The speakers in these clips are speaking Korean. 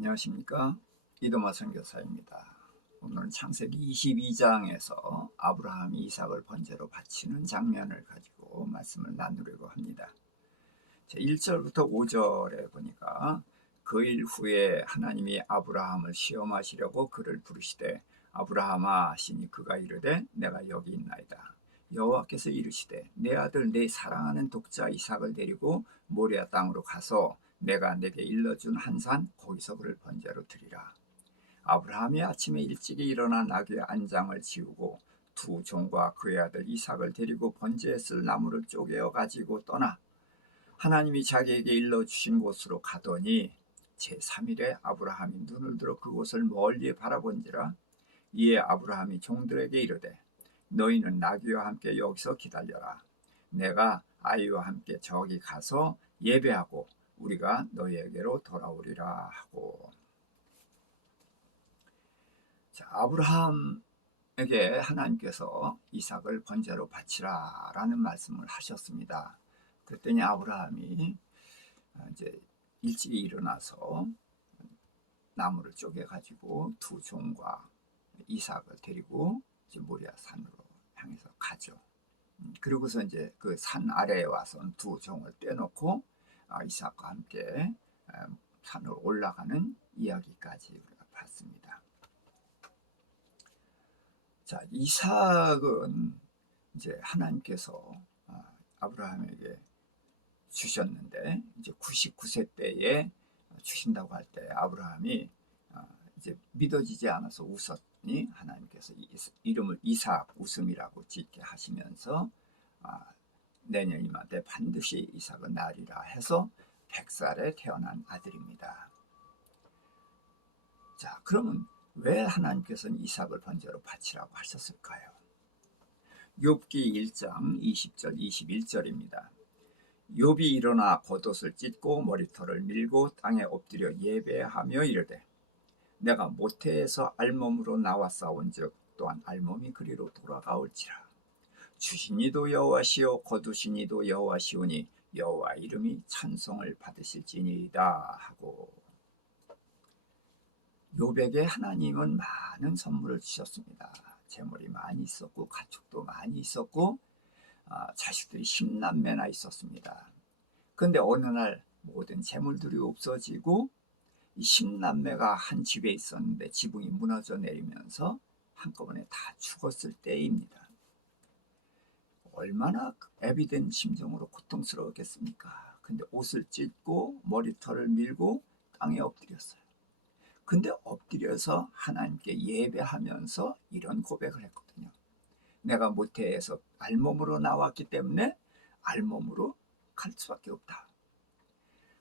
안녕하십니까? 이동화 선교사입니다. 오늘은 창세기 22장에서 아브라함이 이삭을 번제로 바치는 장면을 가지고 말씀을 나누려고 합니다. 1절부터 5절에 보니까 그 일 후에 하나님이 아브라함을 시험하시려고 그를 부르시되 아브라함아 하시니 그가 이르되 내가 여기 있나이다. 여호와께서 이르시되 내 아들 내 사랑하는 독자 이삭을 데리고 모리아 땅으로 가서 내가 내게 일러준 한 산 거기서 그를 번제로 드리라. 아브라함이 아침에 일찍이 일어나 나귀의 안장을 지우고 두 종과 그의 아들 이삭을 데리고 번제에 쓸 나무를 쪼개어 가지고 떠나 하나님이 자기에게 일러주신 곳으로 가더니 제3일에 아브라함이 눈을 들어 그곳을 멀리 바라본지라. 이에 아브라함이 종들에게 이르되 너희는 나귀와 함께 여기서 기다려라. 내가 아이와 함께 저기 가서 예배하고 우리가 너희에게로 돌아오리라 하고. 아브라함에게 하나님께서 이삭을 번제로 바치라 라는 말씀을 하셨습니다. 그랬더니 아브라함이 이제 일찍 일어나서 나무를 쪼개 가지고 두 종과 이삭을 데리고 이제 모리아 산으로 향해서 가죠. 그리고서 이제 그 산 아래에 와서 두 종을 떼놓고 이삭과 함께 산으로 올라가는 이야기까지 우리가 봤습니다. 자, 이삭은 이제 하나님께서 아브라함에게 주셨는데 이제 99세 때에 주신다고 할 때 아브라함이 이제 믿어지지 않아서 웃었니 하나님께서 이름을 이삭 웃음이라고 짓게 하시면서 내년 이맘때 반드시 이삭은 나리라 해서 100살에 태어난 아들입니다. 자, 그러면 왜 하나님께서는 이삭을 번제로 바치라고 하셨을까요? 욥기 1장 20절 21절입니다. 욥이 일어나 겉옷을 찢고 머리털을 밀고 땅에 엎드려 예배하며 이르되 내가 모태에서 알몸으로 나왔사온즉 또한 알몸이 그리로 돌아가올지라. 주신 이도 여호와시요 거두신 이도 여호와시오니 여호와 이름이 찬송을 받으실지니이다 하고. 욥에게 하나님은 많은 선물을 주셨습니다. 재물이 많이 있었고 가축도 많이 있었고 자식들이 10남매나 있었습니다. 그런데 어느 날 모든 재물들이 없어지고 이 10남매가 한 집에 있었는데 지붕이 무너져 내리면서 한꺼번에 다 죽었을 때입니다. 얼마나 애비된 심정으로 고통스러웠겠습니까? 근데 옷을 찢고 머리털을 밀고 땅에 엎드렸어요. 근데 엎드려서 하나님께 예배하면서 이런 고백을 했거든요. 내가 모태에서 알몸으로 나왔기 때문에 알몸으로 갈 수밖에 없다.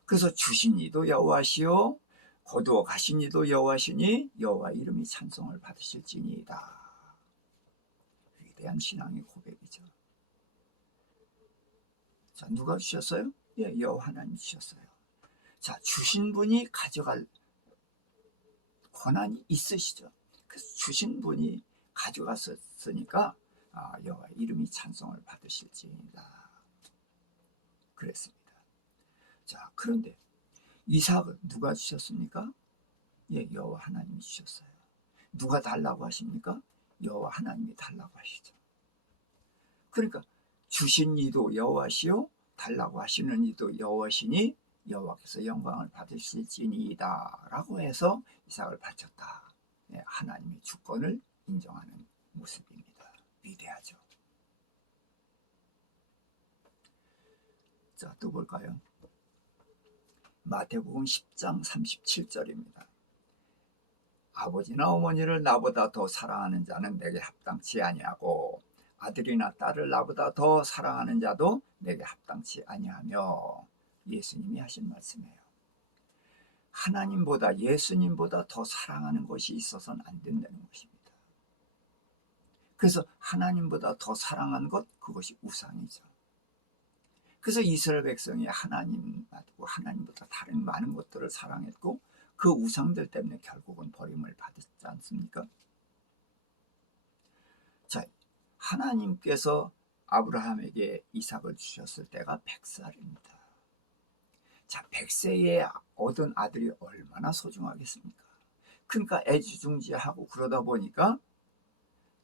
그래서 주신 이도 여호와시요 거두어 가신 이도 여호와시니 여호와 이름이 찬송을 받으실지니이다. 위대한 신앙의 고백이죠. 자, 누가 주셨어요? 예, 여호와 하나님 주셨어요. 자, 주신 분이 가져갈 권한이 있으시죠. 그래서 주신 분이 가져갔었으니까 여호와 이름이 찬송을 받으실지니이다. 그랬습니다. 자, 그런데 이삭은 누가 주셨습니까? 예, 여호와 하나님이 주셨어요. 누가 달라고 하십니까? 여호와 하나님이 달라고 하시죠. 그러니까 주신 이도 여호와시요 달라고 하시는 이도 여호와시니 여호와께서 영광을 받으실지니이다 라고 해서 이삭을 바쳤다. 네, 하나님의 주권을 인정하는 모습입니다. 위대하죠. 자, 또 볼까요? 마태복음 10장 37절입니다. 아버지나 어머니를 나보다 더 사랑하는 자는 내게 합당치 아니하고 아들이나 딸을 나보다 더 사랑하는 자도 내게 합당치 아니하며. 예수님이 하신 말씀이에요. 하나님보다 예수님보다 더 사랑하는 것이 있어서는 안 된다는 것입니다. 그래서 하나님보다 더 사랑한 것, 그것이 우상이죠. 그래서 이스라엘 백성이 하나님보다 다른 많은 것들을 사랑했고 그 우상들 때문에 결국은 버림을 받았지 않습니까? 자, 하나님께서 아브라함에게 이삭을 주셨을 때가 100살입니다. 자, 100세에 얻은 아들이 얼마나 소중하겠습니까? 그러니까 애지중지하고 그러다 보니까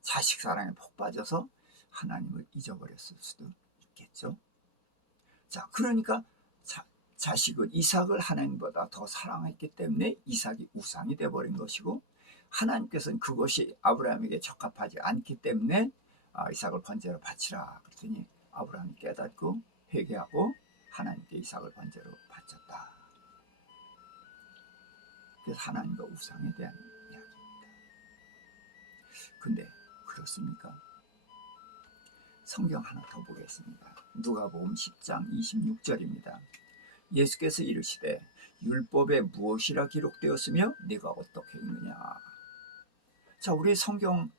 자식 사랑에 폭 빠져서 하나님을 잊어버렸을 수도 있겠죠. 자, 그러니까 자식을, 이삭을 하나님보다 더 사랑했기 때문에 이삭이 우상이 되어버린 것이고, 하나님께서는 그것이 아브라함에게 적합하지 않기 때문에 이삭을 번제로 바치라 그랬더니 아브라함이 깨닫고 회개하고 하나님께 이삭을 번제로 바쳤다. 그래서 하나님과 우상에 대한 이야기입니다. 근데 그렇습니까? 성경 하나 더 보겠습니다. 누가복음 10장 26절입니다. 예수께서 이르시되 율법에 무엇이라 기록되었으며 네가 어떻게 읽느냐. 자, 우리 성경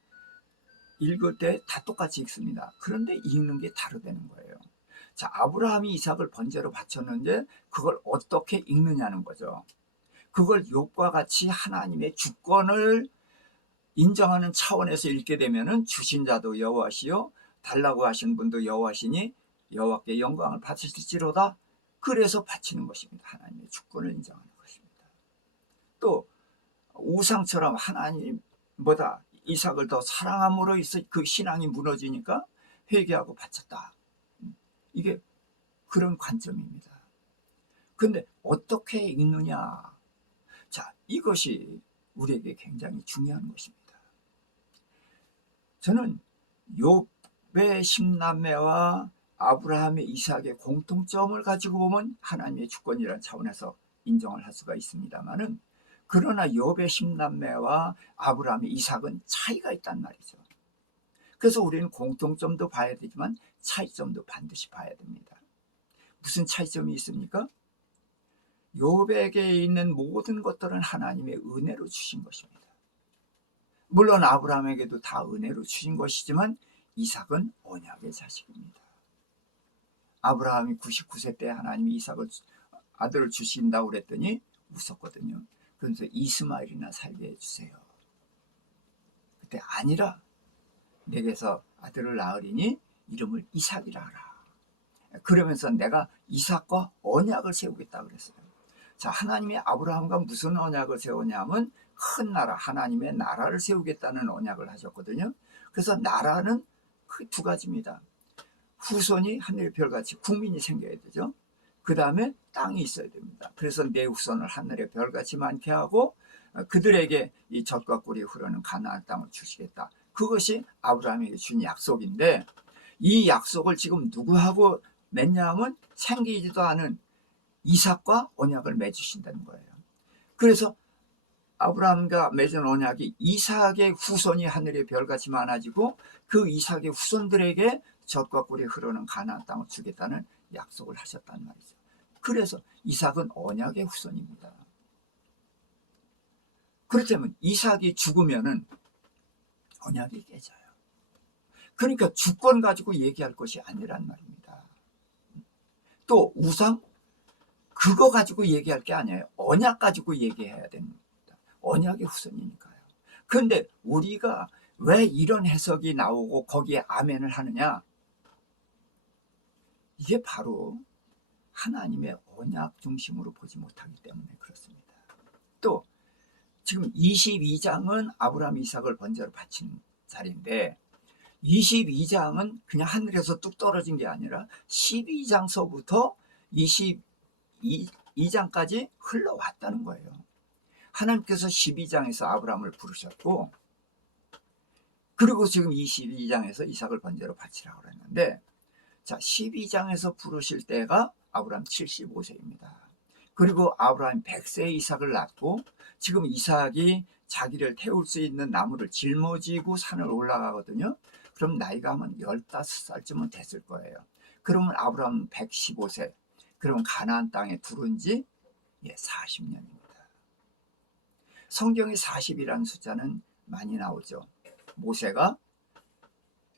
읽을 때 다 똑같이 읽습니다. 그런데 읽는 게 다르다는 거예요. 자, 아브라함이 이삭을 번제로 바쳤는데 그걸 어떻게 읽느냐는 거죠. 그걸 욥과 같이 하나님의 주권을 인정하는 차원에서 읽게 되면은 주신 자도 여호와시요 달라고 하신 분도 여호와시니 여호와께 영광을 바치실지로다. 그래서 바치는 것입니다. 하나님의 주권을 인정하는 것입니다. 또 우상처럼 하나님보다 이삭을 더 사랑함으로 해서 그 신앙이 무너지니까 회개하고 바쳤다. 이게 그런 관점입니다. 근데 어떻게 읽느냐? 자, 이것이 우리에게 굉장히 중요한 것입니다. 저는 욥의 10남매와 아브라함의 이삭의 공통점을 가지고 보면 하나님의 주권이라는 차원에서 인정을 할 수가 있습니다만은, 그러나 욥의 10남매와 아브라함의 이삭은 차이가 있단 말이죠. 그래서 우리는 공통점도 봐야 되지만 차이점도 반드시 봐야 됩니다. 무슨 차이점이 있습니까? 욥에게 있는 모든 것들은 하나님의 은혜로 주신 것입니다. 물론 아브라함에게도 다 은혜로 주신 것이지만 이삭은 언약의 자식입니다. 아브라함이 99세 때 하나님이 이삭을 아들을 주신다고 그랬더니 웃었거든요. 그래서 이스마엘이나 살게 해주세요. 그때 아니라 내게서 아들을 낳으리니 이름을 이삭이라 하라. 그러면서 내가 이삭과 언약을 세우겠다 그랬어요. 자, 하나님이 아브라함과 무슨 언약을 세우냐면 큰 나라, 하나님의 나라를 세우겠다는 언약을 하셨거든요. 그래서 나라는 그 두 가지입니다. 후손이 하늘의 별같이 국민이 생겨야 되죠. 그 다음에 땅이 있어야 됩니다. 그래서 내 후손을 하늘의 별같이 많게 하고 그들에게 이 젖과 꿀이 흐르는 가나안 땅을 주시겠다. 그것이 아브라함에게 준 약속인데, 이 약속을 지금 누구하고 맺냐 하면 생기지도 않은 이삭과 언약을 맺으신다는 거예요. 그래서 아브라함과 맺은 언약이 이삭의 후손이 하늘의 별같이 많아지고 그 이삭의 후손들에게 젖과 꿀이 흐르는 가나안 땅을 주겠다는 약속을 하셨단 말이죠. 그래서 이삭은 언약의 후손입니다. 그렇다면 이삭이 죽으면은 언약이 깨져요. 그러니까 주권 가지고 얘기할 것이 아니란 말입니다. 또 우상? 그거 가지고 얘기할 게 아니에요. 언약 가지고 얘기해야 됩니다. 언약의 후손이니까요. 그런데 우리가 왜 이런 해석이 나오고 거기에 아멘을 하느냐? 이게 바로 하나님의 언약 중심으로 보지 못하기 때문에 그렇습니다. 또 지금 22장은 아브라함 이삭을 번제로 바친 자리인데 22장은 그냥 하늘에서 뚝 떨어진 게 아니라 12장서부터 22장까지 흘러왔다는 거예요. 하나님께서 12장에서 아브라함을 부르셨고, 그리고 지금 22장에서 이삭을 번제로 바치라고 그랬는데, 자, 12장에서 부르실 때가 아브라함 75세입니다. 그리고 아브라함이 100세에 이삭을 낳고, 지금 이삭이 자기를 태울 수 있는 나무를 짊어지고 산을 올라가거든요. 그럼 나이가 하면 15살쯤은 됐을 거예요. 그러면 아브라함은 115세. 그러면 가나안 땅에 들어온 지 40년입니다. 성경에 40이라는 숫자는 많이 나오죠. 모세가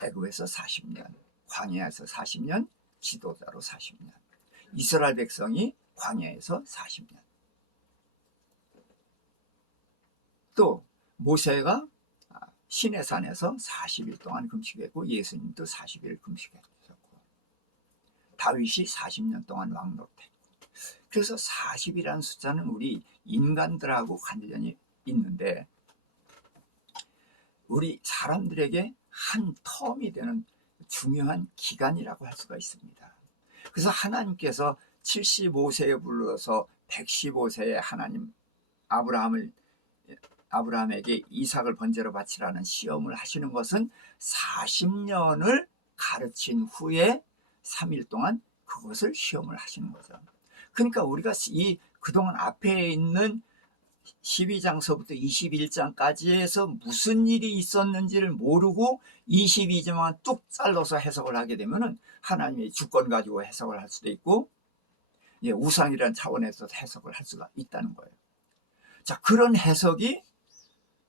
애굽에서 40년, 광야에서 40년, 지도자로 40년. 이스라엘 백성이 광야에서 40년. 또 모세가 시내산에서 40일 동안 금식했고 예수님도 40일 금식했었고 다윗이 40년 동안 왕노릇했고 그래서 40이라는 숫자는 우리 인간들하고 관련이 있는데 우리 사람들에게 한 텀이 되는 중요한 기간이라고 할 수가 있습니다. 그래서 하나님께서 75세에 불러서 115세에 하나님 아브라함에게 이삭을 번제로 바치라는 시험을 하시는 것은 40년을 가르친 후에 3일 동안 그것을 시험을 하시는 거죠. 그러니까 우리가 그동안 앞에 있는 12장서부터 21장까지 해서 무슨 일이 있었는지를 모르고 22장만 뚝 잘라서 해석을 하게 되면은 하나님의 주권 가지고 해석을 할 수도 있고, 우상이라는 차원에서 해석을 할 수가 있다는 거예요. 자, 그런 해석이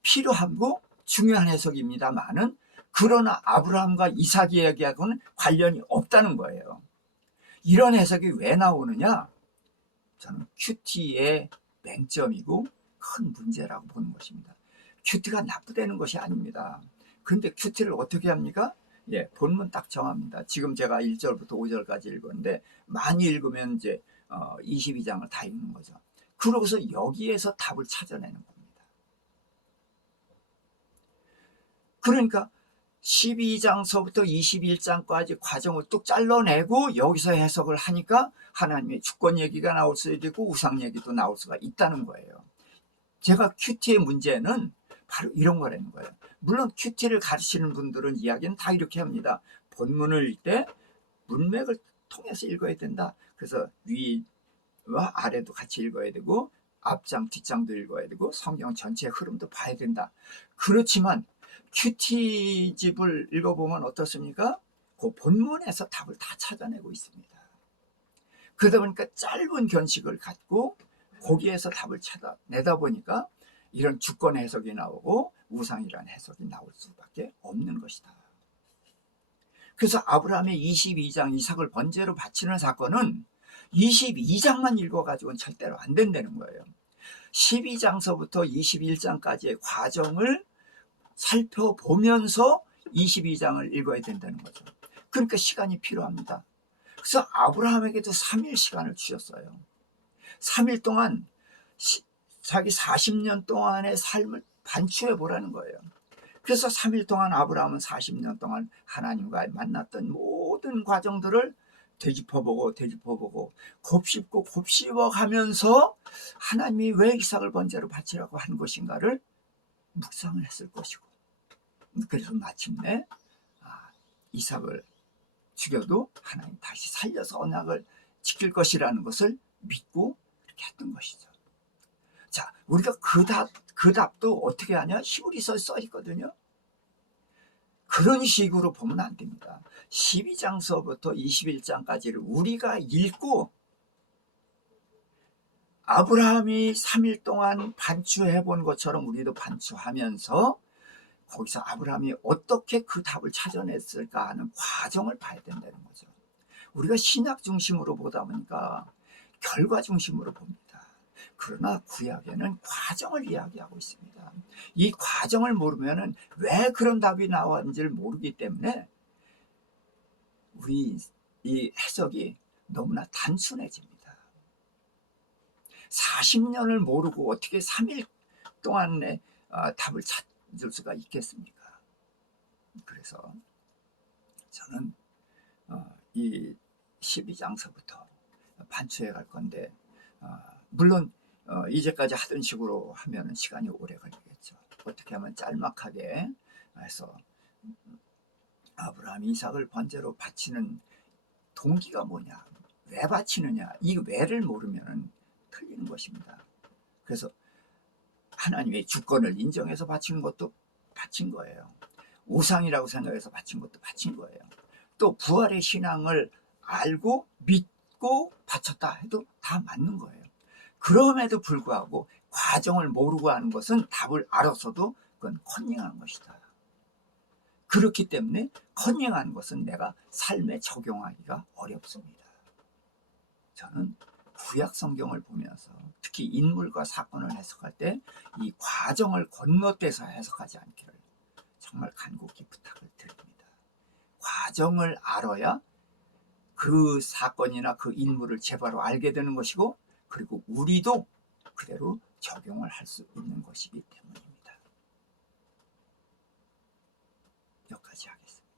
필요하고 중요한 해석입니다만은 그러나 아브라함과 이삭 이야기하고는 관련이 없다는 거예요. 이런 해석이 왜 나오느냐? 저는 큐티의 맹점이고 큰 문제라고 보는 것입니다. 큐티가 나쁘다는 것이 아닙니다. 그런데 큐티를 어떻게 합니까? 본문 딱 정합니다. 지금 제가 1절부터 5절까지 읽었는데 많이 읽으면 이제 22장을 다 읽는 거죠. 그러고서 여기에서 답을 찾아내는 겁니다. 그러니까 12장서부터 21장까지 과정을 뚝 잘라내고 여기서 해석을 하니까 하나님의 주권 얘기가 나올 수도 있고 우상 얘기도 나올 수가 있다는 거예요. 제가 큐티의 문제는 바로 이런 거라는 거예요. 물론 큐티를 가르치는 분들은 이야기는 다 이렇게 합니다. 본문을 읽을 때 문맥을 통해서 읽어야 된다. 그래서 위와 아래도 같이 읽어야 되고 앞장 뒷장도 읽어야 되고 성경 전체의 흐름도 봐야 된다. 그렇지만 큐티집을 읽어보면 어떻습니까? 그 본문에서 답을 다 찾아내고 있습니다. 그러다 보니까 짧은 견식을 갖고 거기에서 답을 찾아내다 보니까 이런 주권 해석이 나오고 우상이라는 해석이 나올 수밖에 없는 것이다. 그래서 아브라함의 22장 이삭을 번제로 바치는 사건은 22장만 읽어가지고는 절대로 안 된다는 거예요. 12장서부터 21장까지의 과정을 살펴보면서 22장을 읽어야 된다는 거죠. 그러니까 시간이 필요합니다. 그래서 아브라함에게도 3일 시간을 주셨어요. 3일 동안 자기 40년 동안의 삶을 반추해 보라는 거예요. 그래서 3일 동안 아브라함은 40년 동안 하나님과 만났던 모든 과정들을 되짚어보고 곱씹어 가면서 하나님이 왜 이삭을 번제로 바치라고 한 것인가를 묵상을 했을 것이고, 그래서 마침내 이삭을 죽여도 하나님 다시 살려서 언약을 지킬 것이라는 것을 믿고 이렇게 했던 것이죠. 자, 우리가 그 답도 어떻게 하냐? 히브리서에 써 있거든요. 그런 식으로 보면 안 됩니다. 12장서부터 21장까지를 우리가 읽고 아브라함이 3일 동안 반추해 본 것처럼 우리도 반추하면서 거기서 아브라함이 어떻게 그 답을 찾아냈을까 하는 과정을 봐야 된다는 거죠. 우리가 신약 중심으로 보다 보니까 결과 중심으로 봅니다. 그러나 구약에는 과정을 이야기하고 있습니다. 이 과정을 모르면 왜 그런 답이 나왔는지를 모르기 때문에 우리 이 해석이 너무나 단순해집니다. 40년을 모르고 어떻게 3일 동안에 답을 찾을 수가 있겠습니까? 그래서 저는 이 12장서부터 반추해 갈 건데 물론 이제까지 하던 식으로 하면 시간이 오래 걸리겠죠. 어떻게 하면 짤막하게 해서 아브라함 이삭을 번제로 바치는 동기가 뭐냐, 왜 바치느냐, 이 왜를 모르면 틀리는 것입니다. 그래서 하나님의 주권을 인정해서 바치는 것도 바친 거예요. 우상이라고 생각해서 바친 것도 바친 거예요. 또 부활의 신앙을 알고 믿고 바쳤다 해도 다 맞는 거예요. 그럼에도 불구하고 과정을 모르고 하는 것은 답을 알아서도 그건 컨닝한 것이다. 그렇기 때문에 컨닝한 것은 내가 삶에 적용하기가 어렵습니다. 저는 구약 성경을 보면서 특히 인물과 사건을 해석할 때 이 과정을 건너뛰어서 해석하지 않기를 정말 간곡히 부탁을 드립니다. 과정을 알아야 그 사건이나 그 인물을 제바로 알게 되는 것이고, 그리고 우리도 그대로 적용을 할 수 있는 것이기 때문입니다. 여기까지 하겠습니다.